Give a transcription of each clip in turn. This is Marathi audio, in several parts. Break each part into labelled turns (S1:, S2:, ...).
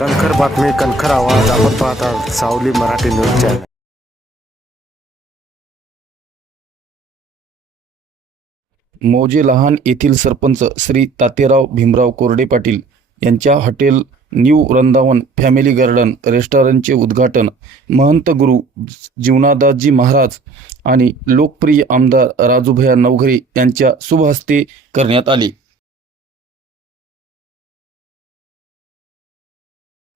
S1: कणखर बातमी कणखर आवाज. आपण पाहता सावली मराठी न्यूज चॅनल
S2: मौजे लहान येथील सरपंच श्री तातेराव भीमराव कोरडे पाटील यांच्या hotel new Vrindavan family garden रेस्टॉरंटचे उद्घाटन. महंत गुरु जीवनादासजी महाराज आणि लोकप्रिय आमदार राजूभया नवघरे यांच्या शुभहस्ते करण्यात आले.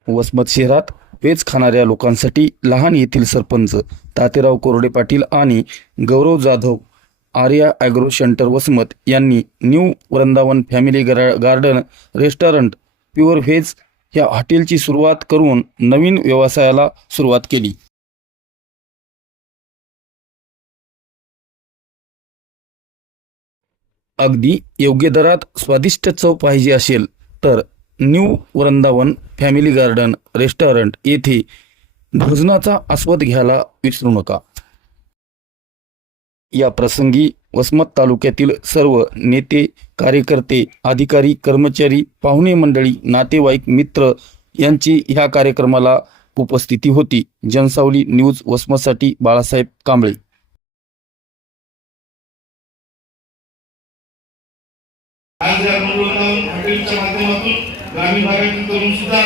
S2: वसमत शहरात वेज खाणाऱ्या लोकांसाठी लहान येथील सरपंच तातेराव कोरडे पाटील आणि गौरव जाधव आर्या ॲग्रो सेंटर वसमत यांनी न्यू वृंदावन फॅमिली गरा गार्डन रेस्टॉरंट प्युअर व्हेज या हॉटेलची सुरुवात करून नवीन व्यवसायाला सुरुवात केली. अगदी योग्य दरात स्वादिष्ट चव पाहिजे असेल तर new Vrindavan family garden restaurant येथे भोजनाचा आस्वाद घ्यायला विसरू नका. या प्रसंगी वसमत तालुक्यातील सर्व नेते कार्यकर्ते अधिकारी कर्मचारी पाहुणे मंडळी नातेवाईक मित्र यांची ह्या कार्यक्रमाला उपस्थिती होती. जनसावली न्यूज वसमतसाठी बाळासाहेब कांबळे.
S3: आज या मनोरंजन हॉटेलच्या माध्यमातून ग्रामीण भागातील तरुण सुद्धा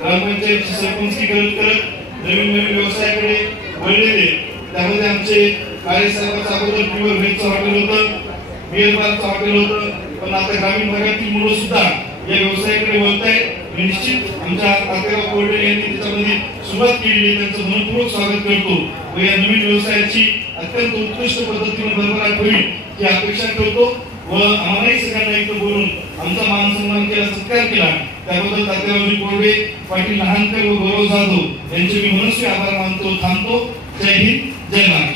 S3: ग्रामपंचायतची सरपंचकी करत करत नवीन नवीन व्यवसायाकडे वळलेले त्यामध्ये आमचे कार्यसाहेबांचं अगोदर प्युअर व्हेजचं हॉटेल होतं बिअर बारचं हॉटेल होतं. पण आता ग्रामीण भागातील मुलं सुद्धा या व्यवसायाकडे वळत आहे निश्चित आमच्या तात्याराव कोरडे यांनी त्याच्यामध्ये सुरुवात केलेली आहे. त्यांचं मनपूर्वक स्वागत करतो. व या नवीन व्यवसायाची अत्यंत उत्कृष्ट पद्धतीने भरभराट होईल ही अपेक्षा करतो व आम्हालाही सगळ्यांना इथं बोलून आमचा मान सन्मान केला सत्कार केला. त्याबद्दल तात्यारावजी कोरडे पाटील लहानकर व गौरव जाधव यांचे मी मनस्वी आभार मानतो थांबतो. जय हिंद जय महाराष्ट्र.